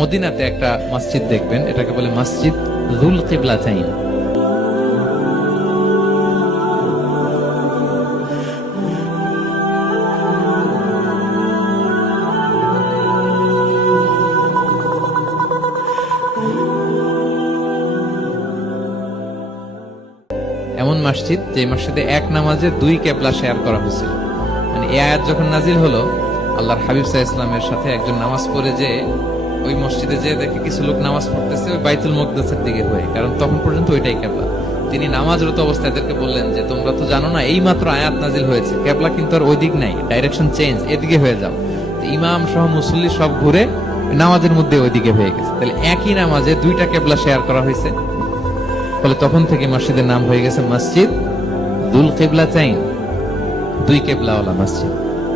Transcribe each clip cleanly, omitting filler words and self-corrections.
মদিনাতে একটা মসজিদ দেখবেন, এটাকে বলে মসজিদ যুল কিবলাতাইন। এমন মসজিদ যে মসজিদে এক নামাজে দুই কেবলা শেয়ার করা হয়েছিল। মানে এই আয়াত যখন নাজিল হলো, আল্লাহর হাবিব সাল্লাল্লাহু আলাইহি ওয়াসাল্লামের সাথে একজন নামাজ পড়ে যে ওই মসজিদে যে দেখে কিছু লোক নামাজ পড়তেছে ওই বাইতুল মুকদ্দাসের দিকে হয়ে, কারণ তখন পর্যন্ত ওইটাই কেবলা। তিনি নামাজরত অবস্থায় এদেরকে বললেন যে তোমরা তো জানো না এই মাত্র আয়াত নাজিল হয়েছে, কেবলা কিন্তু আর ওই দিক নাই, ডাইরেকশন চেঞ্জ, এদিকে হয়ে যাও। ইমাম সহ মুসল্লি সব ঘুরে নামাজের মধ্যে ওইদিকে হয়ে গেছে। তাহলে একই নামাজে দুইটা কেবলা শেয়ার করা হয়েছে, ফলে তখন থেকে মসজিদের নাম হয়ে গেছে মসজিদ যুল কিবলাতাইন, দুই কেবলাওয়ালা মসজিদ।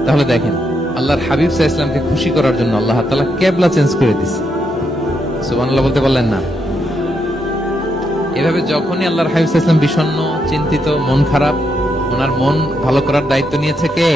তাহলে দেখেন, আল্লাহর হাবিব সাল্লাল্লাহু আলাইহি ওয়াসাল্লামকে খুশি করার জন্য আল্লাহ তাআলা কেবলা চেঞ্জ করে দিয়েছে। সুবহানাল্লাহ বলতে পারলেন না? এভাবে যখনই আল্লাহর হাবিব সাল্লাল্লাহু আলাইহি ওয়াসাল্লাম বিষণ্ণ, চিন্তিত, মন খারাপ, ওনার মন ভালো করার দায়িত্ব নিয়েছে কে?